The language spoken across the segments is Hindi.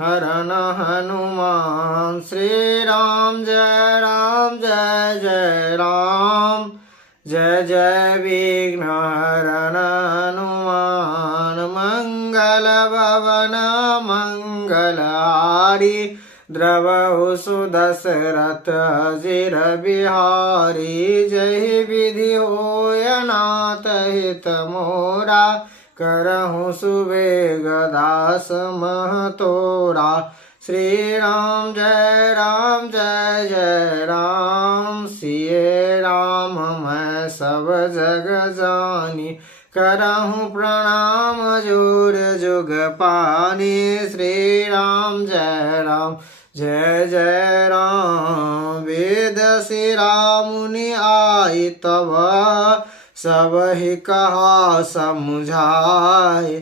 हरन हनुमान। श्री राम जय जय राम, जय जय विघ्न हरन हनुमान। मंगल भवन मंगलहारी, द्रवहु सुदशरथ अजिर बिहारी। जय विधि होय नाथ हित मोरा, करहु सुबेग दास महतोरा। श्री राम जय जय राम, सिए राम मैं सब जग जानी। करहु प्रणाम जोर जुग पानी। श्री राम जय जय राम। वेद शिरा मुनि आई तब, सब ही कहा समुझाए।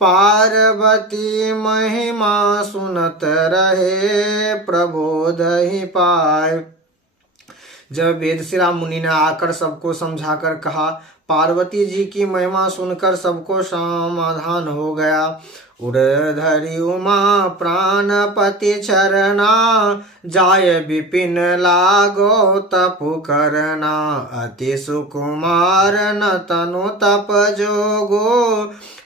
पार्वती महिमा सुनत रहे, प्रबोध ही पाए। जब वेदशिरा मुनि ने आकर सबको समझाकर कहा, पार्वती जी की महिमा सुनकर सबको समाधान हो गया। उड़धरी उमा प्राणपति चरना, जाय विपिन लागो तपु करना। अति सुकुमार न तनु तप जोगो,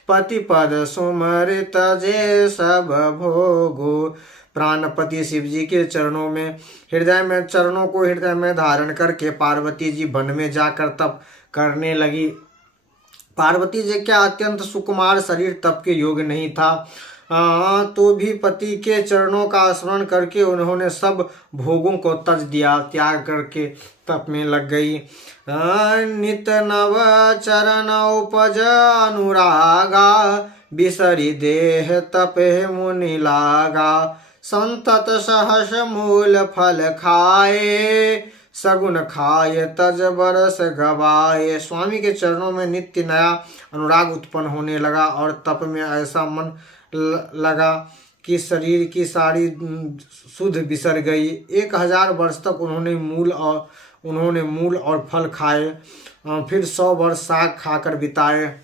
पति पद सुमरित जे सब भोगो। प्राणपति शिव जी के चरणों को हृदय में धारण करके पार्वती जी वन में जाकर तप करने लगी। पार्वती जी का अत्यंत सुकुमार शरीर तप के योग्य नहीं था, तो भी पति के चरणों का स्मरण करके उन्होंने सब भोगों को त्याग दिया, त्याग करके तप में लग गई। नित नव चरण उपज अनुरागा, बिसरी देह तपे मुनि लागा। संतत सहस मूल फल खाए, सगुन खाए तज बरस गवाए। स्वामी के चरणों में नित्य नया अनुराग उत्पन्न होने लगा और तप में ऐसा मन लगा कि शरीर की सारी सुध बिसर गई। 1000 वर्ष तक उन्होंने मूल और फल खाए, फिर 100 वर्ष साग खाकर बिताए।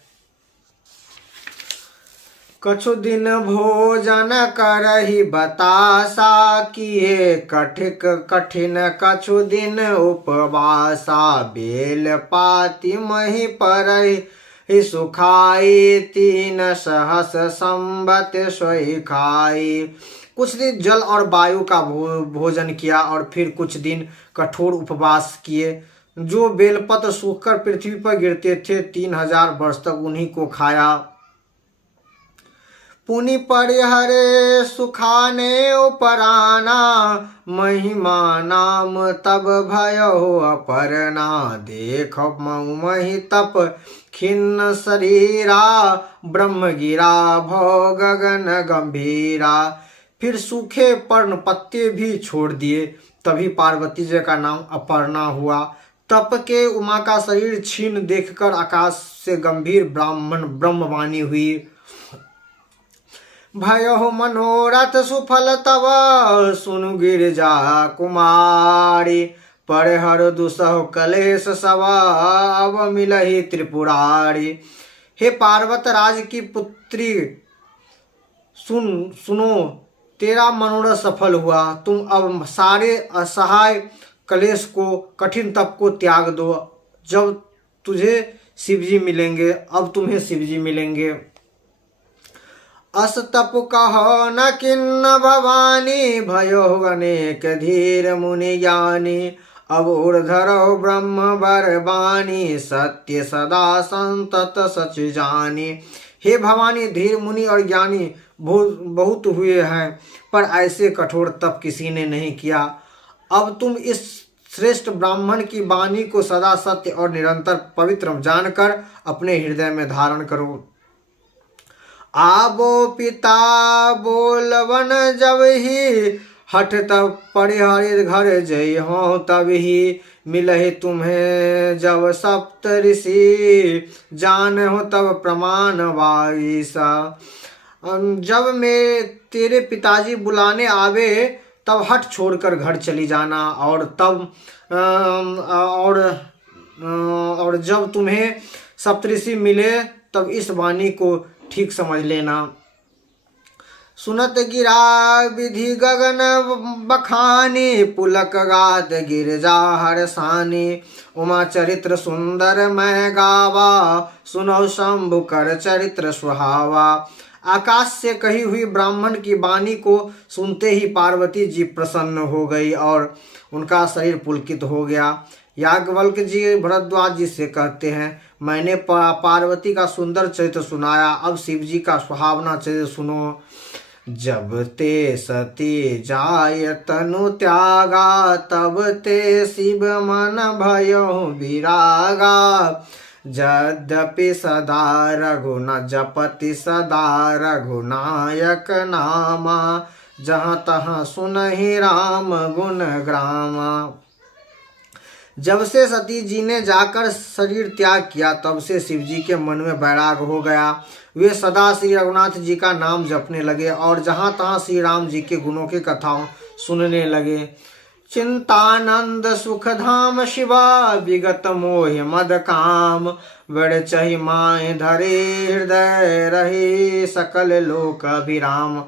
कछु दिन भोजन करहि बतासा, किए कठिन कछु दिन उपवासा। बेल पाती मही परहि सुखाई, 3 सहस संबत सोई खाई। कुछ दिन जल और वायु का भोजन किया और फिर कुछ दिन कठोर उपवास किए। जो बेलपत्र सूखकर पृथ्वी पर गिरते थे, 3000 वर्ष तक उन्हीं को खाया। पुनि परिहरे सुखाने उपराना, महिमा नाम तब भयो अपरना। देख मही तप खिन्न शरीरा, ब्रह्म गिरा भौ गगन गंभीरा। फिर सूखे पर्ण पत्ते भी छोड़ दिए, तभी पार्वती जी का नाम अपर्णा हुआ। तप के उमा का शरीर छीन देखकर आकाश से गंभीर ब्रह्मवाणी हुई। भयो मनोरथ सुफल तब, सुनु गिरिजा कुमारी। परहर दुसह कलेश सब, अब मिलहि त्रिपुरारी। हे पार्वत राज की पुत्री, सुनो, तेरा मनोरथ सफल हुआ। तुम अब सारे असहाय कलेश को, कठिन तप को त्याग दो। जब तुझे शिवजी मिलेंगे, अब तुम्हें शिवजी मिलेंगे। अस तप कहो न किन्न भवानी, भयो अनेक धीर मुनि ज्ञानी। अब ऊर्धरो ब्रह्म बरबानी, सत्य सदा संतत सच जानी। हे भवानी, धीर मुनि और ज्ञानी बहुत हुए हैं, पर ऐसे कठोर तप किसी ने नहीं किया। अब तुम इस श्रेष्ठ ब्राह्मण की वाणी को सदा सत्य और निरंतर पवित्र जानकर अपने हृदय में धारण करो। आबो पिता बोलवन जब ही, हठ तब परिहरित घर जय हो तब ही। मिलहि तुम्हें जब सप्त ऋषि, जान हो तब प्रमाण वाईसा। जब मैं तेरे पिताजी बुलाने आवे, तब हट छोड़कर घर चली जाना, और जब तुम्हें सप्तऋषि मिले, तब इस वाणी को ठीक समझ लेना। सुनत गिरा विधि गगन बखानी, पुलक गात गिरजा हरसानी। उमा चरित्र सुंदर मैं गावा, सुनो शंभु कर चरित्र सुहावा। आकाश से कही हुई ब्राह्मण की वाणी को सुनते ही पार्वती जी प्रसन्न हो गई और उनका शरीर पुलकित हो गया। याज्ञवल्क्य जी भरद्वाज जी से कहते हैं, मैंने पार्वती का सुंदर चरित्र सुनाया, अब शिव जी का सुहावना चरित्र सुनो। जब ते सती जाय तनु त्यागा, तब ते शिव मन भयो विरागा। यद्यपि सदा रघुन जपति सदा रघुनायक नामा, जहाँ तहाँ सुनहि राम गुण ग्रामा। जब से सती जी ने जाकर शरीर त्याग किया, तब से शिव जी के मन में वैराग हो गया। वे सदा श्री रघुनाथ जी का नाम जपने लगे और जहाँ तहाँ श्री राम जी के गुणों की कथाओं सुनने लगे। चिंतानंद सुख धाम शिवा, विगत मोह मद काम। बड़ चहि माए धरे हृदय, रहे सकल लोक अभिराम।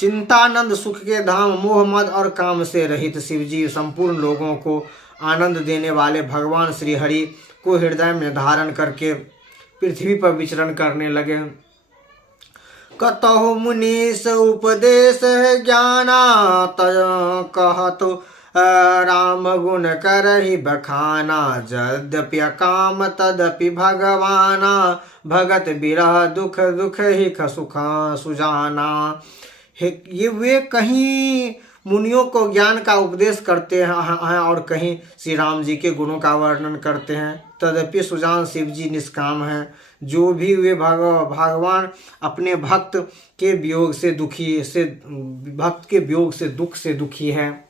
चिंतानंद सुख के धाम, मोह मद और काम से रहित शिव जी संपूर्ण लोगों को आनंद देने वाले भगवान श्री हरि को हृदय में धारण करके पृथ्वी पर विचरण करने लगे। कतहु मुनीस उपदेश ज्ञाना, कहतु राम गुण करहि बखाना। यद्यपि काम तदपि भगवाना, भगत बिरह दुख दुख ही सुखा सुजाना। ये वे कहीं मुनियों को ज्ञान का उपदेश करते हैं और कहीं श्री राम जी के गुणों का वर्णन करते हैं। तदपि सुजान शिव जी निष्काम हैं, जो भी वे भगवान अपने भक्त के वियोग से दुख से दुखी हैं।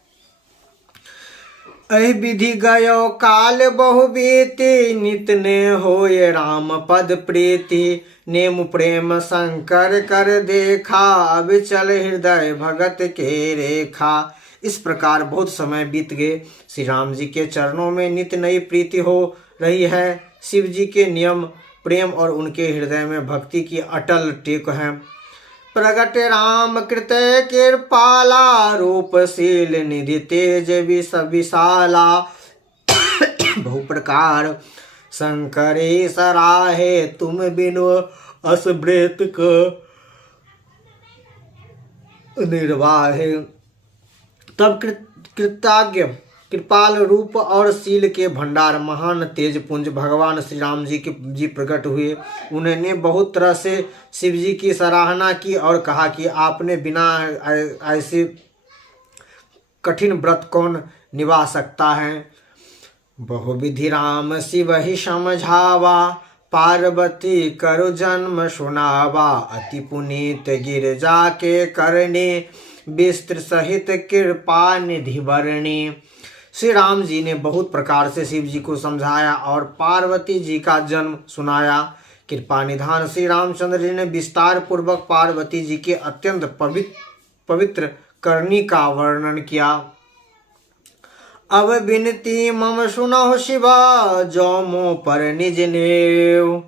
अहि विधि गयो काल बहु बीती, नित ने होए राम पद प्रीति। नेम प्रेम शंकर कर देखा, अब चल हृदय भगत के रेखा। इस प्रकार बहुत समय बीत गए। श्री राम जी के चरणों में नित नई प्रीति हो रही है। शिव जी के नियम प्रेम और उनके हृदय में भक्ति की अटल टेक है। प्रगट राम कृत कृपाला, रूपशील निधि तेज विशाला। बहु प्रकार शंकरे सराहे, तुम बिनु असब्रेत क निर्वाहे। तब कृतज्ञ कृपाल रूप और शील के भंडार महान तेज पुंज भगवान श्री राम जी प्रकट हुए। उन्होंने बहुत तरह से शिव जी की सराहना की और कहा कि आपने बिना ऐसे कठिन व्रत कौन निभा सकता है। बहुविधि राम शिव ही समझावा, पार्वती करु जन्म सुनावा। अति पुनीत गिरजा के करने, विस्तृत सहित कृपा निधि वर्णी। श्री राम जी ने बहुत प्रकार से शिव जी को समझाया और पार्वती जी का जन्म सुनाया। कृपा निधान श्री रामचंद्र जी ने विस्तार पूर्वक पार्वती जी के अत्यंत पवित्र करनी का वर्णन किया। अब बिनती मम सुनो शिवा, जो मो पर निज नेव।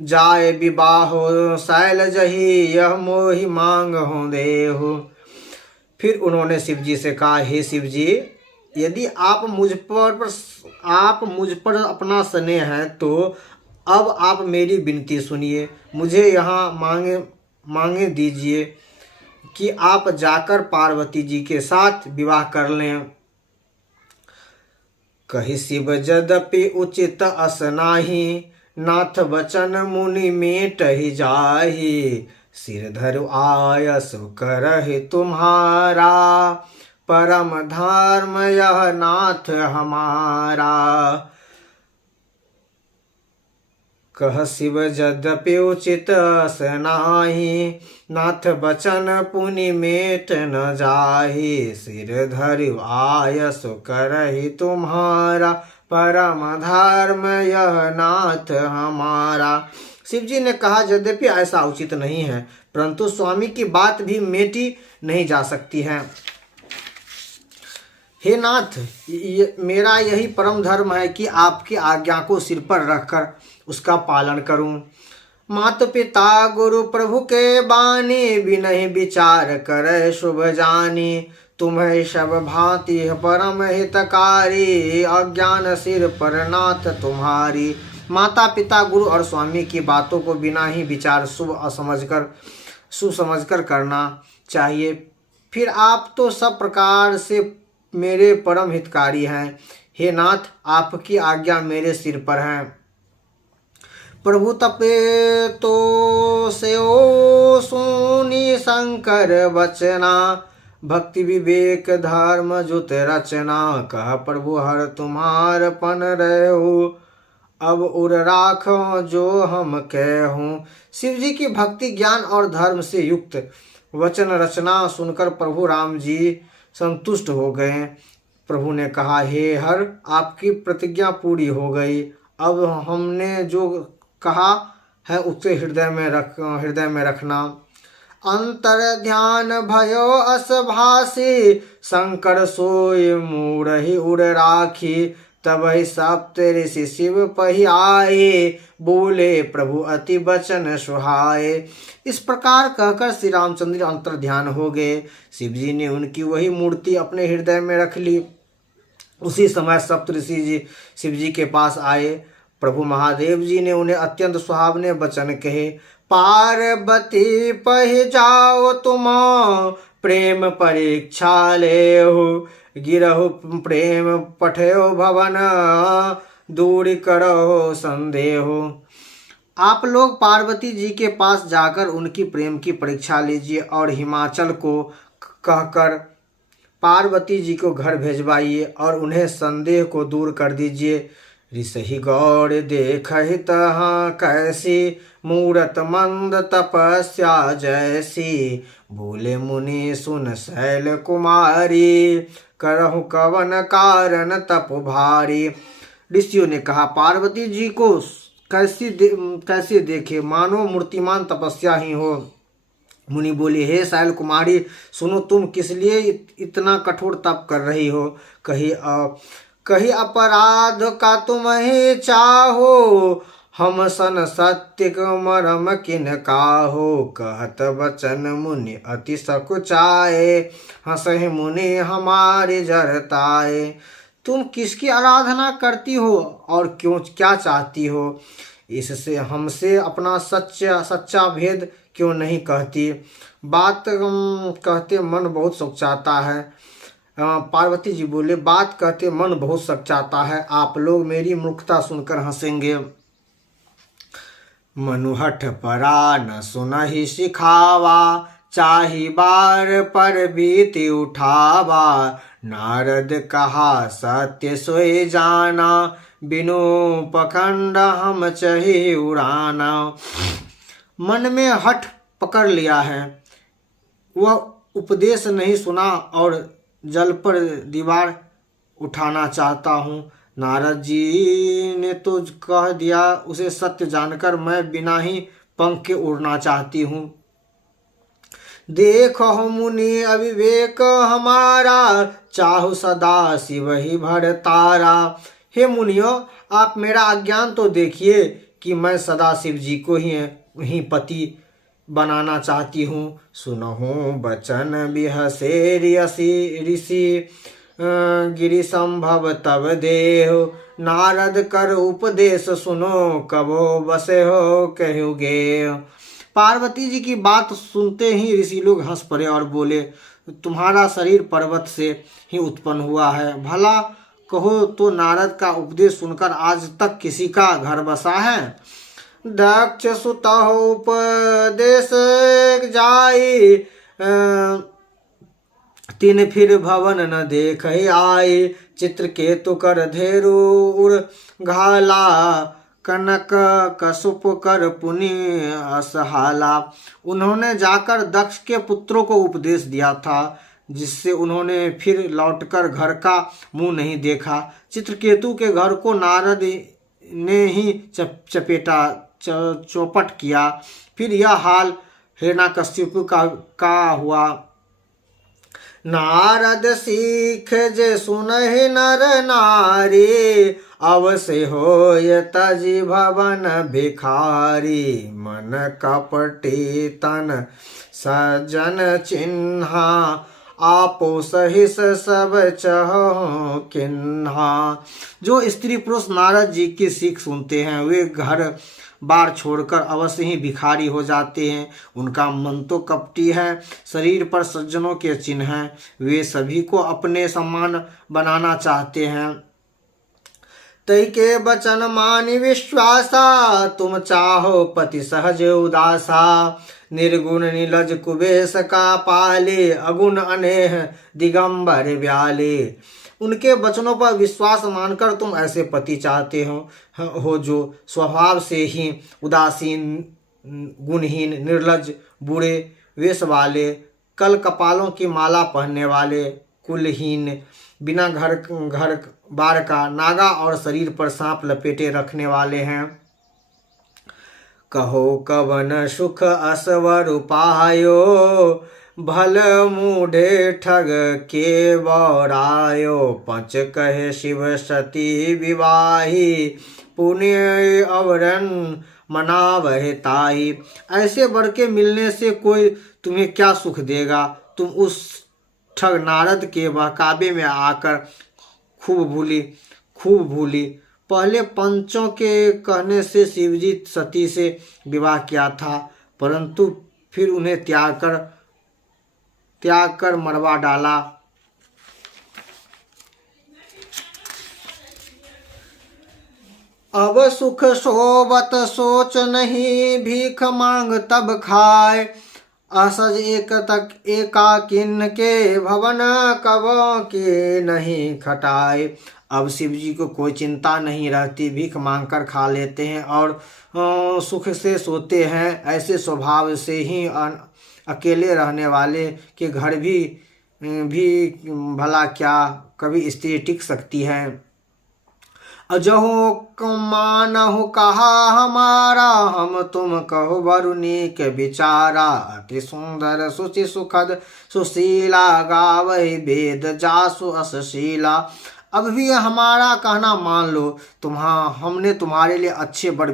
जाय विवाहो शैल जही, यह मोहि मांग हो देहु। फिर उन्होंने शिव जी से कहा, हे शिव जी, यदि आप मुझ पर अपना स्नेह है तो अब आप मेरी विनती सुनिए। मुझे यहाँ मांगे दीजिए कि आप जाकर पार्वती जी के साथ विवाह कर लें। कहि शिव यद्यपि उचित अस नाही, नाथ वचन मुनि मेटहि जाहि। सिर धरु आयस करहि तुम्हारा, परम धर्म यह नाथ हमारा। कह शिव यद्यपि उचित अस नाही, नाथ बचन पुनि मेट न जाहि। सिर धरु आयस करहि तुम्हारा, परम धर्म यह नाथ हमारा। शिव जी ने कहा, यद्यपि ऐसा उचित नहीं है, परंतु स्वामी की बात भी मेटी नहीं जा सकती है। हे नाथ, मेरा यही परम धर्म है कि आपकी आज्ञा को सिर पर रखकर उसका पालन करूं। मात पिता गुरु प्रभु के बानी, बिनहि विचार करे शुभ जानी। तुम्हें सब भांति परम हितकारी, अज्ञान सिर पर नाथ तुम्हारी। माता पिता गुरु और स्वामी की बातों को बिना ही विचार शुभ समझकर करना चाहिए। फिर आप तो सब प्रकार से मेरे परम हितकारी हैं। हे नाथ, आपकी आज्ञा मेरे सिर पर है। प्रभु तपे तो से ओ सुनी शंकर वचना, भक्ति विवेक धर्म जुत रचना। कह प्रभु हर तुम्हार पन रहू, अब उर राखो जो हम कहूँ। शिव जी की भक्ति ज्ञान और धर्म से युक्त वचन रचना सुनकर प्रभु राम जी संतुष्ट हो गए। प्रभु ने कहा, हे हर, आपकी प्रतिज्ञा पूरी हो गई। अब हमने जो कहा है उसे हृदय में रखना। अंतर ध्यान भयो असभासी, शंकर सोई मूढ़हि उर राखी। तब सप्त ऋषि शिव पहि आए, बोले प्रभु अति बचन सुहाए। इस प्रकार कहकर श्री रामचंद्र अंतर ध्यान हो गए। शिव जी ने उनकी वही मूर्ति अपने हृदय में रख ली। उसी समय सप्त ऋषि जी शिव जी के पास आए। प्रभु महादेव जी ने उन्हें अत्यंत सुहावने वचन कहे। पार्वती पहि जाओ तुम, प्रेम परीक्षा ले हो। गिरहु प्रेम पठयो भवन, दूर करो संदेह। आप लोग पार्वती जी के पास जाकर उनकी प्रेम की परीक्षा लीजिए और हिमाचल को कहकर पार्वती जी को घर भेजवाइए और उन्हें संदेह को दूर कर दीजिए। ऋषि गौर देखहि तहाँ कैसी, मूरत मंद तपस्या जैसी। बोले मुनि सुन शैल कुमारी, करहु कवन कारण तप भारी। ऋषियों ने कहा, पार्वती जी को कैसे देखे, मानो मूर्तिमान तपस्या ही हो। मुनि बोली, हे शैल कुमारी, सुनो, तुम किस लिए इतना कठोर तप कर रही हो। कही अपराध का तुम ही चाहो, हम सन सत्य मरम किन काहो। कहत बचन मुनि अति सकुचाए, हंसहि मुनि हमारे जरताए। तुम किसकी आराधना करती हो और क्या चाहती हो। इससे हमसे अपना सच्चा भेद क्यों नहीं कहती। बात कहते मन बहुत सकुचाता है। पार्वती जी बोले, बात कहते मन बहुत सकुचाता है। आप लोग मेरी मूर्खता सुनकर हंसेंगे। मनुहठ परा न सुनहि सिखावा, चाहि बार पर बीति उठावा। नारद कहा सत्य सोई जाना, बिनु पखंड हम चही उड़ाना। मन में हठ पकड़ लिया है, वह उपदेश नहीं सुना और जल पर दीवार उठाना चाहता हूँ। नारद जी ने तो कह दिया, उसे सत्य जानकर मैं बिना ही पंख के उड़ना चाहती हूँ। देखो मुनि अविवेक हमारा, चाहु सदा शिव ही भर तारा। हे मुनियों, आप मेरा अज्ञान तो देखिए कि मैं सदा शिव जी को ही पति बनाना चाहती हूँ। सुनहु बचन बिहसे ऋषि, गिरि संभव तब देह। नारद कर उपदेश सुनो, कबो बसे हो कहुगे। पार्वती जी की बात सुनते ही ऋषि लोग हंस पड़े और बोले, तुम्हारा शरीर पर्वत से ही उत्पन्न हुआ है। भला कहो तो नारद का उपदेश सुनकर आज तक किसी का घर बसा है। दक्ष सुत उपदेश जाई, तीन फिर भवन न देख आए। चित्रकेतु कर धेरु उड़ घाला, कनक कशुप कर पुनि असहाला। उन्होंने जाकर दक्ष के पुत्रों को उपदेश दिया था, जिससे उन्होंने फिर लौटकर घर का मुंह नहीं देखा। चित्रकेतु के घर को नारद ने ही चौपट किया। फिर यह हाल हिरण्यकश्यप का हुआ। नारद सीख जे सुनहि नर नारी, अवश्य होय तजी भवन भिखारी, मन कपटी तन सज्जन चिन्हा, आपो सहिस सब चहो किन्हा। जो स्त्री पुरुष नारद जी की सीख सुनते हैं वे घर बार छोड़कर अवश्य ही भिखारी हो जाते हैं। उनका मन तो कपटी है, शरीर पर सज्जनों के चिन्ह हैं। वे सभी को अपने समान बनाना चाहते हैं। तई के बचन मानि विश्वासा, तुम चाहो पति सहज उदासा। निर्गुण निलज कुबेश का पाले, अगुण अनेह दिगंबर ब्याले। उनके वचनों पर विश्वास मानकर तुम ऐसे पति चाहते हो जो स्वभाव से ही उदासीन, गुणहीन, निर्लज, बुरे वेश वाले, कल कपालों की माला पहनने वाले, कुलहीन, बिना घर बार का, नागा और शरीर पर सांप लपेटे रखने वाले हैं। कहो कवन सुख असवर पायो, भल मूढ़े ठग के बौरायो। पंच कहे शिव सती विवाही, पुण्य अवरन मनावहि ताही। ऐसे वर के मिलने से कोई तुम्हें क्या सुख देगा। तुम उस ठग नारद के बहकावे में आकर खूब भूली। पहले पंचों के कहने से शिवजी सती से विवाह किया था, परंतु फिर उन्हें त्याग कर मरवा डाला। अब सुख सोबत सोच नहीं, भीख मांग तब खाए। असज एक तक एकाकिन के, भवन कबों के नहीं खटाए। अब शिव जी को कोई चिंता नहीं रहती, भीख मांग कर खा लेते हैं और सुख से सोते हैं। ऐसे स्वभाव से ही अकेले रहने वाले के घर भी भला क्या कभी स्त्री टिक सकती है। अजहो मानहु कहा हमारा, हम तुम कहो वरुणी के विचारा। अति सुंदर सुचि सुखद सुशीला, गावहि वेद जासु असशीला। अब भी हमारा कहना मान लो, हमने तुम्हारे लिए अच्छे वर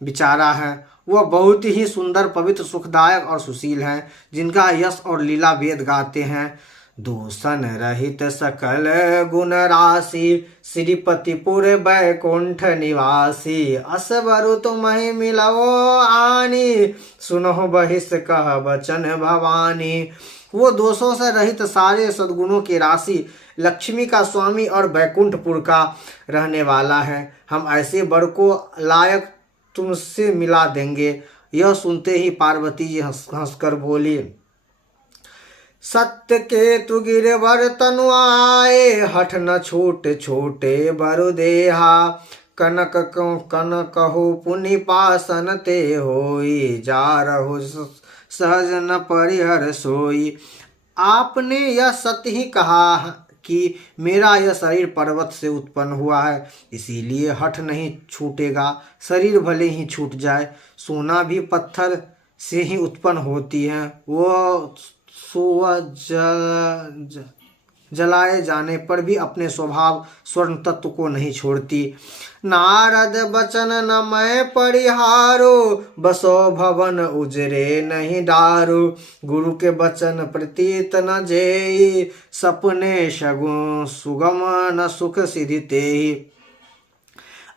विचारा है। वह बहुत ही सुंदर, पवित्र, सुखदायक और सुशील हैं, जिनका यश और लीला वेद गाते हैं। दूषण रहित सकल गुण राशि, श्रीपतिपुर बैकुंठ निवासी। असवरु तुम्हि मिलवो आनी, सुनहु बहिष कह बचन भवानी। वो दोषों से रहित, सारे सद्गुणों की राशि, लक्ष्मी का स्वामी और बैकुंठपुर का रहने वाला है। हम ऐसे वर को लायक तुमसे मिला देंगे। यह सुनते ही पार्वती जी हंसकर बोली, सत्य के तु गिरवर तनु आए, हठ न छूट छोटे बरु देहा। कनक कहो पुनि पासन ते होई, जा रहो सहज न परिहर सोई। आपने यह सत्य ही कहा कि मेरा यह शरीर पर्वत से उत्पन्न हुआ है, इसीलिए हठ नहीं छूटेगा। शरीर भले ही छूट जाए, सोना भी पत्थर से ही उत्पन्न होती है। वो जलाए जाने पर भी अपने स्वभाव स्वर्ण तत्व को नहीं छोड़ती। नारद बचन न मैं परिहारो, बसो भवन उजरे नहीं डारो। गुरु के बचन प्रतीत न जेई, सपने सुगम न सुख सिधि तेहि।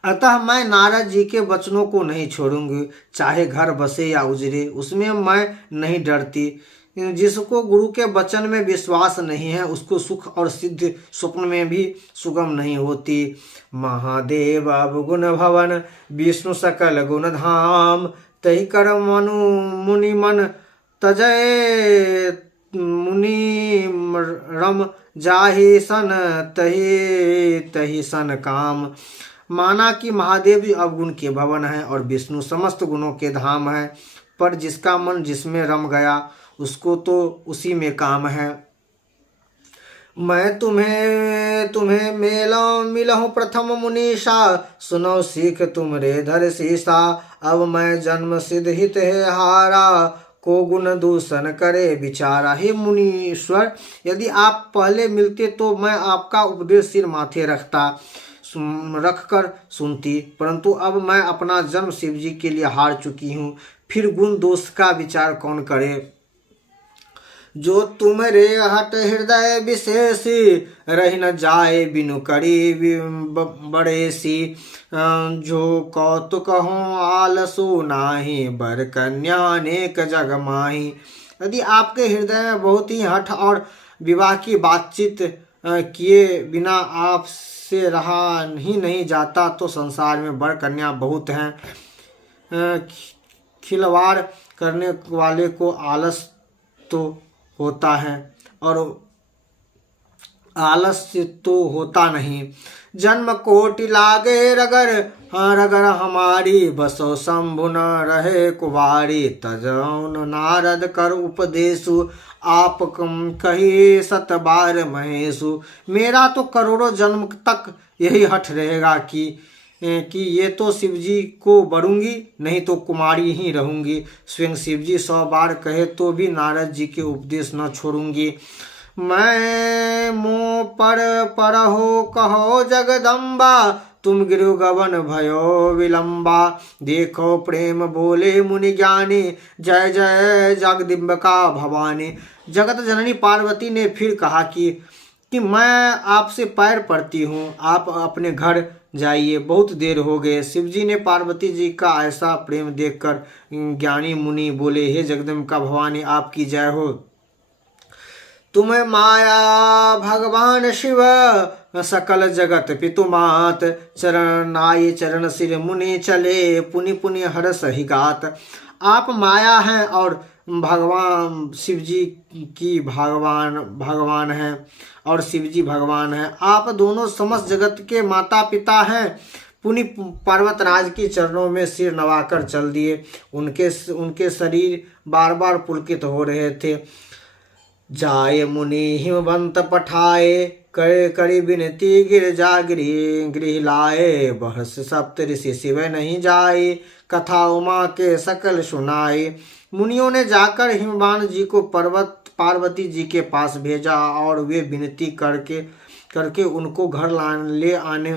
अतः मैं नारद जी के वचनों को नहीं छोड़ूंगी, चाहे घर बसे या उजरे, उसमें मैं नहीं डरती। जिसको गुरु के वचन में विश्वास नहीं है, उसको सुख और सिद्धि स्वप्न में भी सुगम नहीं होती। महादेव अवगुण भवन, विष्णु सकल गुण धाम। तहि कर मुनि मन तजय, मुनि रम जाहि सन तहि सन काम। माना कि महादेव भी अवगुण के भवन है और विष्णु समस्त गुणों के धाम है, पर जिसका मन जिसमें रम गया उसको तो उसी में काम है। मैं तुम्हें मिलहूँ प्रथम मुनीषा, सुनो सीख तुमरे धर शीशा। अब मैं जन्म सिद्ध हित है हारा, को गुण दूषण करे विचारा। हे मुनीश्वर, यदि आप पहले मिलते तो मैं आपका उपदेश सिर माथे रखता। रखकर सुनती, परंतु अब मैं अपना जन्म शिव जी के लिए हार चुकी हूँ, फिर गुण दोष का विचार कौन करे। जो तुमरे हट हृदय विशेषी, रही न जाए बिनु करी बड़ेसी। जो कौतुक हो आलसो नाही, बर कन्या अनेक जग माही। यदि आपके हृदय में बहुत ही हठ और विवाह की बातचीत किए बिना आपसे रहा ही नहीं जाता, तो संसार में बर कन्या बहुत हैं। खिलवाड़ करने वाले को आलस तो होता है और आलस्य तो होता नहीं। जन्म कोटि लागे रगर, रगर हमारी, बसो शंभु न रहे कुवारी। तजौन नारद कर उपदेशु, आप कही सत बार महेशु। मेरा तो करोड़ों जन्म तक यही हठ रहेगा कि ये तो शिव जी को बरूंगी, नहीं तो कुमारी ही रहूंगी। स्वयं शिव जी 100 बार कहे तो भी नारद जी के उपदेश न छोड़ूंगी। मैं मुँह पर हो कहो जगदम्बा, तुम गिरु गवन भयो विलंबा। देखो प्रेम बोले मुनि ज्ञानी, जय जय जगदम्बिका भवानी। जगत जननी पार्वती ने फिर कहा कि मैं आपसे पैर पड़ती हूँ, आप अपने घर जाइए, बहुत देर हो गए। शिव जी ने पार्वती जी का ऐसा प्रेम देखकर ज्ञानी मुनि बोले, हे जगदम्बिका भवानी, आपकी जय हो। तुम्हें माया भगवान शिव, सकल जगत पितु मात। चरण आए चरण सिर मुनि चले, पुनि पुनि हरस ही गात। आप माया हैं और भगवान शिव जी की भगवान हैं और शिव जी भगवान हैं। आप दोनों समस्त जगत के माता पिता हैं। पुनि पर्वतराज की चरणों में सिर नवाकर चल दिए। उनके शरीर बार बार पुलकित हो रहे थे। जाय मुनि हिमवंत पठाए, करे करी विनती गिरजा गृह लाए। बहस सप्त ऋषि शिव नहीं जाए, कथा उमा के सकल सुनाए। मुनियों ने जाकर हिमवान जी को पार्वती जी के पास भेजा और वे विनती करके उनको घर ले आने।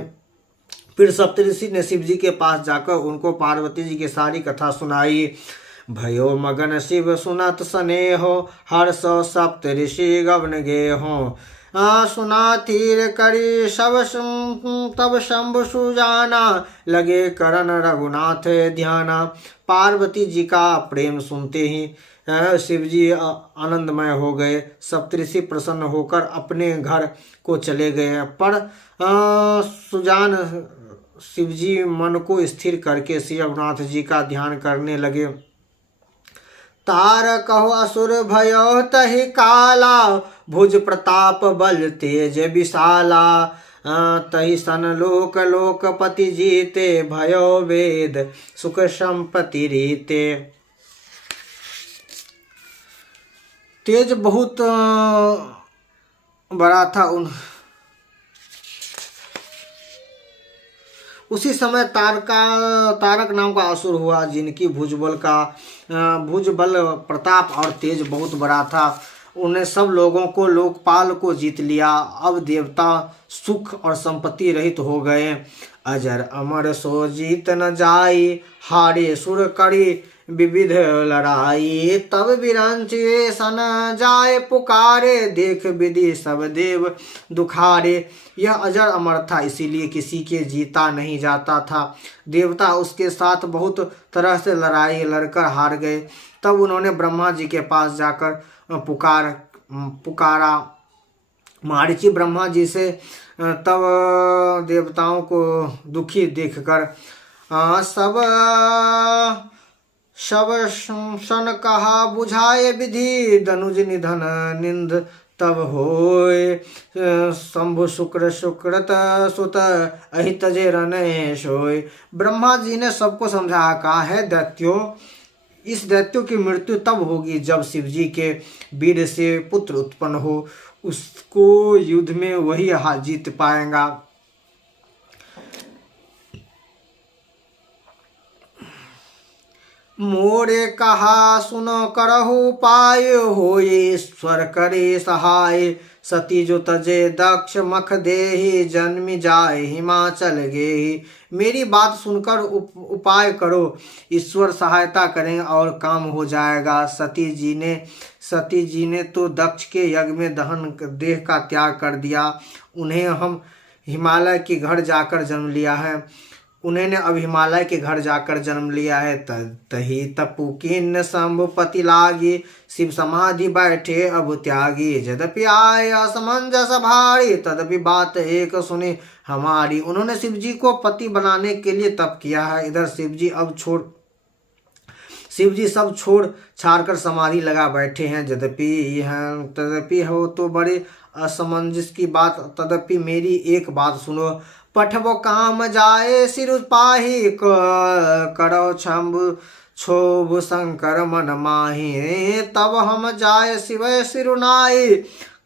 फिर सप्तऋषि ने शिव जी के पास जाकर उनको पार्वती जी की सारी कथा सुनाई। भयो मगन शिव सुनत स्नेहो, हर्ष सप्त ऋषि गवन गे हो। सुना थीर करी सब तब शंभु सुजाना, लगे करन रघुनाथ ध्याना। पार्वती जी का प्रेम सुनते ही शिव जी आनंदमय हो गए। सप्तऋषि प्रसन्न होकर अपने घर को चले गए, पर सुजान शिव जी मन को स्थिर करके श्री रघुनाथ जी का ध्यान करने लगे। तार कहो असुर भयो तहि काला, भुज प्रताप बल तेज विशाला। तहि सन लोक लोकपति जीते, भयो वेद सुख संपत्ति रीते। तेज बहुत बड़ा था। उसी समय तारक नाम का असुर हुआ, जिनकी भुजबल प्रताप और तेज बहुत बड़ा था। उन्हें सब लोगों को लोकपाल को जीत लिया। अब देवता सुख और संपत्ति रहित हो गए। अजर अमर सो जीत न जाई, हारे सुर करी विविध लड़ाई। तब विरंचे सन जाए पुकारे, देख विधि सब देव दुखारे। यह अजर अमर था, इसीलिए किसी के जीता नहीं जाता था। देवता उसके साथ बहुत तरह से लड़ाई लड़कर हार गए। तब उन्होंने ब्रह्मा जी के पास जाकर पुकारा। मारीची ब्रह्मा जी से तब देवताओं को दुखी देखकर सब शन कहा बुझाए विधि, दनुज निधन निंद तब होय। शंभु शुक्र सुकृत सुत अहित जे रने सोय। ब्रह्मा जी ने सबको समझाया, कहा है दैत्यों, इस दैत्यों की मृत्यु तब होगी जब शिव जी के वीर से पुत्र उत्पन्न हो। उसको युद्ध में वही जीत पाएगा। मोरे कहा सुनो करहु पाय, होय ईश्वर करे सहाय। सती जो तजे दक्ष मख देहि, जन्मि जाय हिमाचल गेहि। मेरी बात सुनकर उपाय करो, ईश्वर सहायता करें और काम हो जाएगा। सती जी ने तो दक्ष के यज्ञ में दहन देह का त्याग कर दिया। उन्हें हम हिमालय के घर जाकर जन्म लिया है। उन्होंने अब हिमालय के घर जाकर जन्म लिया है। तही तपु किन्न शंभुपति लागी, शिव समाधि बैठे अब त्यागी। यद्यपि आय असमंजस भारी, तदपि बात एक सुनी हमारी। उन्होंने शिव जी को पति बनाने के लिए तप किया है। इधर शिव जी सब छोड़ छाड़ कर समाधि लगा बैठे हैं। तदपि हो तो बड़े असमंजस की बात। तदपि मेरी एक बात सुनो, पठबो काम जाए सिर पाही, करो छम्बु क्षोभ शंकर मन माही। तब हम जाए शिव सिरुनाई,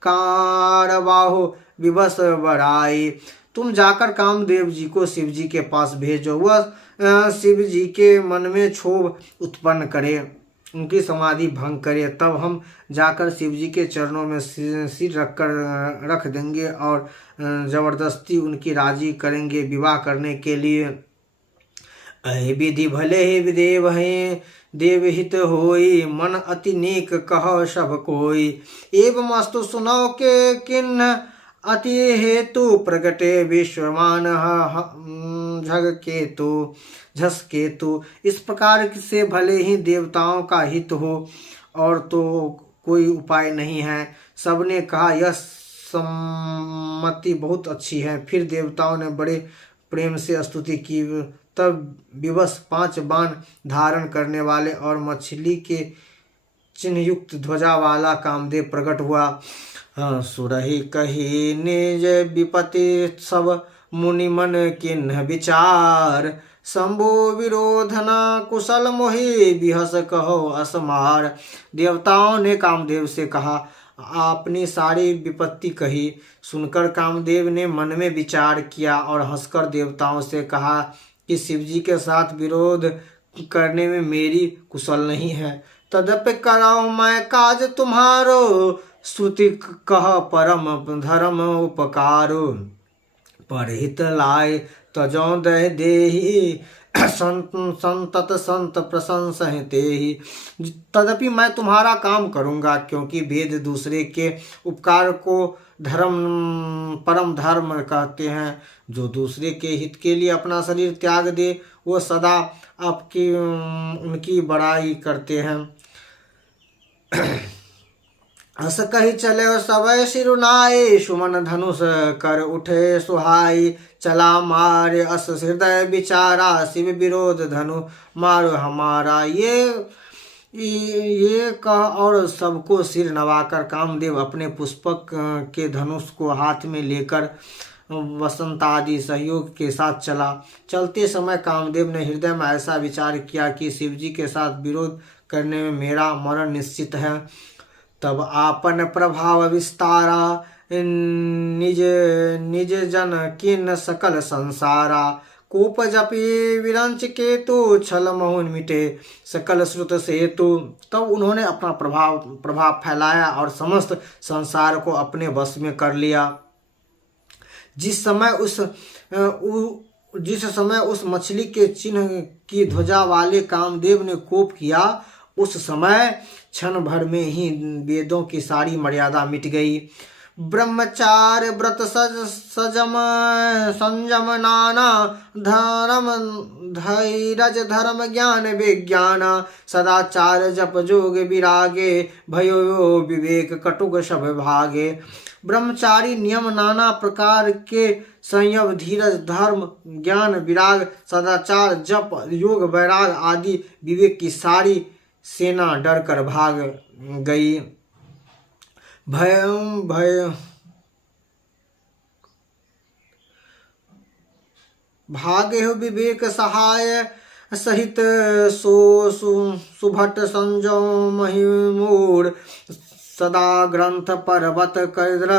कारबाहु विवश बड़ाई। तुम जाकर कामदेव जी को शिव जी के पास भेजो, वह शिव जी के मन में क्षोभ उत्पन्न करे, उनकी समाधि भंग करे। तब हम जाकर शिव जी के चरणों में सिर रख देंगे और जबरदस्ती उनकी राजी करेंगे विवाह करने के लिए। अहि विधि भले ही देव हैं, देवहित होई, मन अति नेक कहो सब कोई। एवं अस्तु सुनो के किन्न अति हेतु, प्रगटे विश्वमान झस केतु। इस प्रकार से भले ही देवताओं का हित हो और तो कोई उपाय नहीं है। सबने कहा यह सम्मति बहुत अच्छी है। फिर देवताओं ने बड़े प्रेम से स्तुति की। तब विवश 5 बाण धारण करने वाले और मछली के चिन्ह युक्त ध्वजा वाला कामदेव प्रकट हुआ। सुरहि कही निज विपति, सब मुनि मन किन्ह विचार। शंभु विरोधना कुशल मोहि, बिहस कहो असमार। देवताओं ने कामदेव से कहा, आपने सारी विपत्ति कही। सुनकर कामदेव ने मन में विचार किया और हंसकर देवताओं से कहा कि शिव जी के साथ विरोध करने में मेरी कुशल नहीं है। तदपि कराऊं मैं काज तुम्हारो, श्रुति कह परम धर्म उपकारो। परहित लाय तजौ दह देहि, संतत संत प्रशंस तेहि। तदपि मैं तुम्हारा काम करूंगा, क्योंकि वेद दूसरे के उपकार को परम धर्म कहते हैं। जो दूसरे के हित के लिए अपना शरीर त्याग दे, वो सदा आपकी उनकी बड़ाई करते हैं। हस कही चले सवै सिरुनाई, सुमन धनुष कर उठे सुहाई। चला मारे अस हृदय विचारा, शिव विरोध धनु मारो हमारा। ये कह और सबको सिर नवाकर कामदेव अपने पुष्पक के धनुष को हाथ में लेकर वसंत आदि सहयोग के साथ चला। चलते समय कामदेव ने हृदय में ऐसा विचार किया कि शिव जी के साथ विरोध करने में मेरा मरण निश्चित है। तब आपन प्रभाव विस्तारा, निज निज जन किन सकल संसारा। कोप जपी विरंच केतु, छल मोहन मिटे सकल श्रुत सेतु। तब उन्होंने अपना प्रभाव फैलाया और समस्त संसार को अपने वश में कर लिया। जिस समय उस मछली के चिन्ह की ध्वजा वाले कामदेव ने कोप किया, उस समय क्षण भर में ही वेदों की सारी मर्यादा मिट गई। ब्रह्मचार्य व्रत संयम नाना, धर्म धैर्य धर्म ज्ञान विज्ञान। सदाचार जप जोग विरागे, भयो विवेक कटुक सब भागे। ब्रह्मचारी नियम नाना प्रकार के, संयम धीरज धर्म ज्ञान विराग सदाचार जप योग वैराग आदि विवेक की सारी सेना डर कर भाग गई। भागे हो विवेक सहाय सहित, सो सुभट संजो महिमूर। सदा ग्रंथ पर्वत कर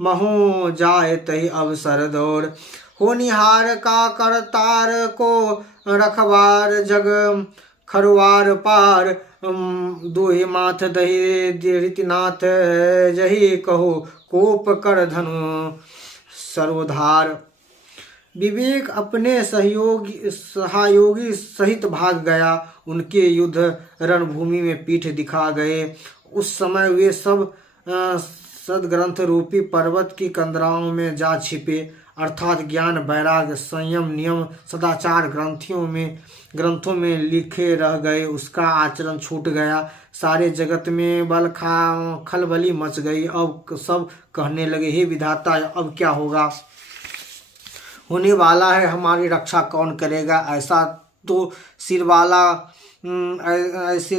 महो जाए तही अवसर दौड़। होनिहार का करतार को रखवार जग खरवार पार। दोहे माथ दही रीतिनाथ जही कहो कोप कर धनु सर्वधार। विवेक अपने सहयोगी सहित भाग गया। उनके युद्ध रणभूमि में पीठ दिखा गए। उस समय वे सब सदग्रंथ रूपी पर्वत की कंदराओं में जा छिपे, अर्थात ज्ञान वैराग्य संयम नियम सदाचार ग्रंथों में लिखे रह गए। उसका आचरण छूट गया। सारे जगत में खलबली मच गई। अब सब कहने लगे, हे विधाता, अब क्या होगा? होने वाला है, हमारी रक्षा कौन करेगा? ऐसे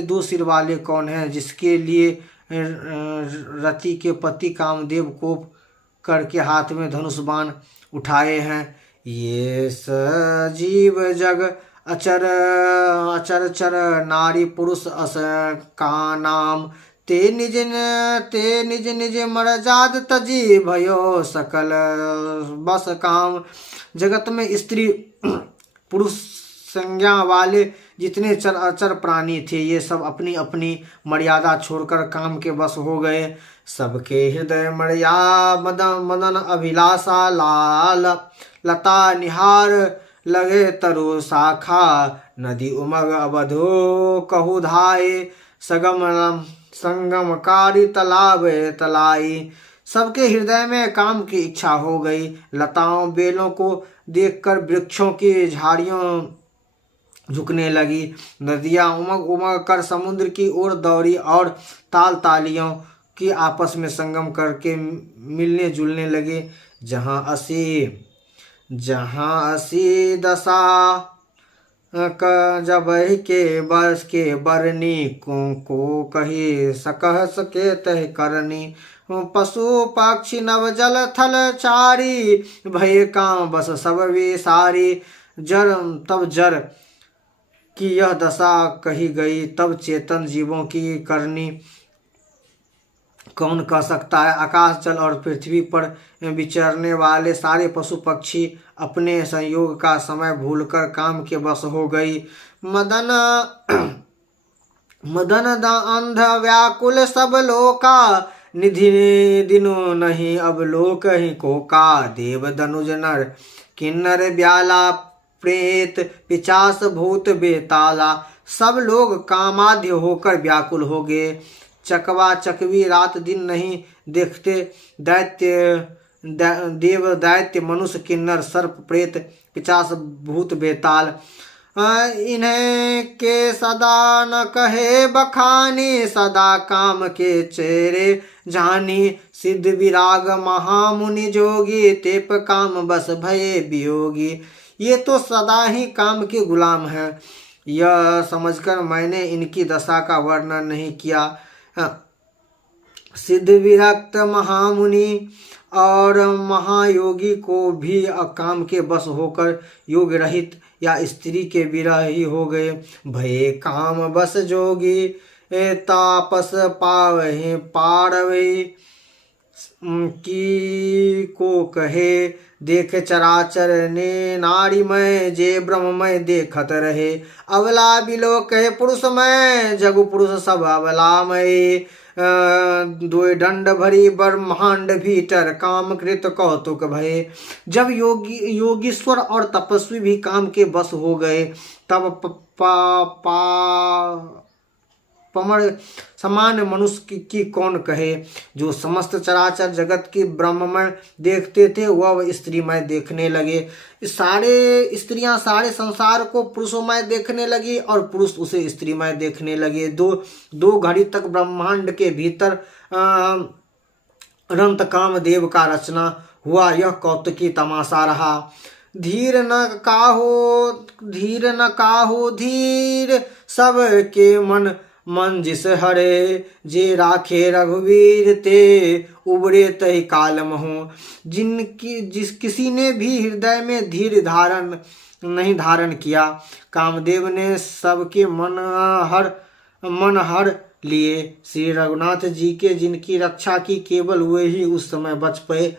दो सिर वाले कौन हैं, जिसके लिए रति के पति कामदेव कोप करके हाथ में धनुष बाण उठाए हैं। ये सजीव जग अचर चर नारी पुरुष अस का नाम। ते निज निज मरजाद तजी भयो सकल बस काम। जगत में स्त्री पुरुष संज्ञा वाले जितने चर अचर प्राणी थे, ये सब अपनी अपनी मर्यादा छोड़कर काम के बस हो गए। सबके हृदय मदन अभिलाषा लाल लता निहार लगे तरु शाखा। नदी उमग अवधो कहु धाये संगमकारी तालाब तलाई। सबके हृदय में काम की इच्छा हो गई। लताओं बेलों को देखकर वृक्षों की झाड़ियों झुकने लगी। नदियां उमग कर समुद्र की ओर दौड़ी और तालियों की आपस में संगम करके मिलने जुलने लगे। जहाँ असी दशा जब के बस के बरनी को कही सकह सके तह करनी। पशु पक्षी नव जल थल चारी भय काम बस सब वे सारी। जर की यह दशा कही गई, तब चेतन जीवों की करनी कौन कह सकता है? आकाश जल और पृथ्वी पर विचरने वाले सारे पशु पक्षी अपने संयोग का समय भूलकर काम के बस हो गई। मदन द अंध व्याकुल सब लोका। निधि दिनो नहीं अब लोक ही को का। देव धनुज नर किन्नर ब्याला प्रेत पिचास भूत बेताला। सब लोग कामाद्य होकर व्याकुल हो गए। चकवा चकवी रात दिन नहीं देखते। देव दैत्य मनुष्य किन्नर सर्प प्रेत पिचास भूत बेताल। इन्हें के सदा न कहे बखानी। सदा काम के चेहरे जानी। सिद्ध विराग महामुनि जोगी। तेप काम बस भये वियोगी। ये तो सदा ही काम के गुलाम हैं। यह समझकर मैंने इनकी दशा का वर्णन नहीं किया। सिद्ध विरक्त महामुनि और महायोगी को भी काम के बस होकर योग रहित या स्त्री के विरह ही हो गए। भये काम बस जोगी तापस पावहि पारवे की को कहे। देख चराचर ने नारीमय जे ब्रह्ममय देखत रहे। अबला बिलो कहे पुरुषमय जगु पुरुष सब अबलामय। दो दंड भरी ब्रह्मांड भीतर काम कृत कौतुक भये। जब योगीश्वर और तपस्वी भी काम के बस हो गए, तब पमर समान मनुष्य की कौन कहे। जो समस्त चराचर जगत की ब्रह्ममय देखते थे, वह स्त्रीमय देखने लगे। सारे स्त्रियां सारे संसार को पुरुषोमय देखने लगी और पुरुष उसे स्त्रीमय देखने लगे। दो घड़ी तक ब्रह्मांड के भीतर अनंत कामदेव का रचना हुआ। यह कौतुकी तमाशा रहा। धीर न काहू धीर सब के मन जिस हरे। जे राखे रघुवीर ते उबरे तय कालम हो। किसी ने भी हृदय में धीर नहीं धारण किया। कामदेव ने सबके मन हर लिए। श्री रघुनाथ जी के जिनकी रक्षा की, केवल वे ही उस समय बच पाए।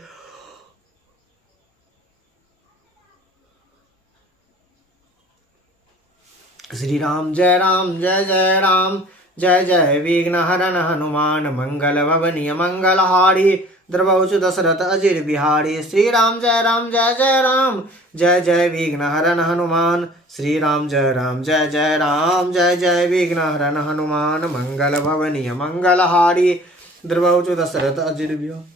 श्री राम जय जय राम, जय जय विघ्न हरन हनुमान, मंगल भवनीय मंगलहारी, द्रवहुचु दशरथ अजिर बिहारी। श्री राम जय जय राम, जय जय विघ्न हरन हनुमान, श्री राम जय जय राम, जय जय विघ्न हरन हनुमान, मंगल भवनीय मंगलहारी, द्रवहुचु दशरथ अजिर बिहारी।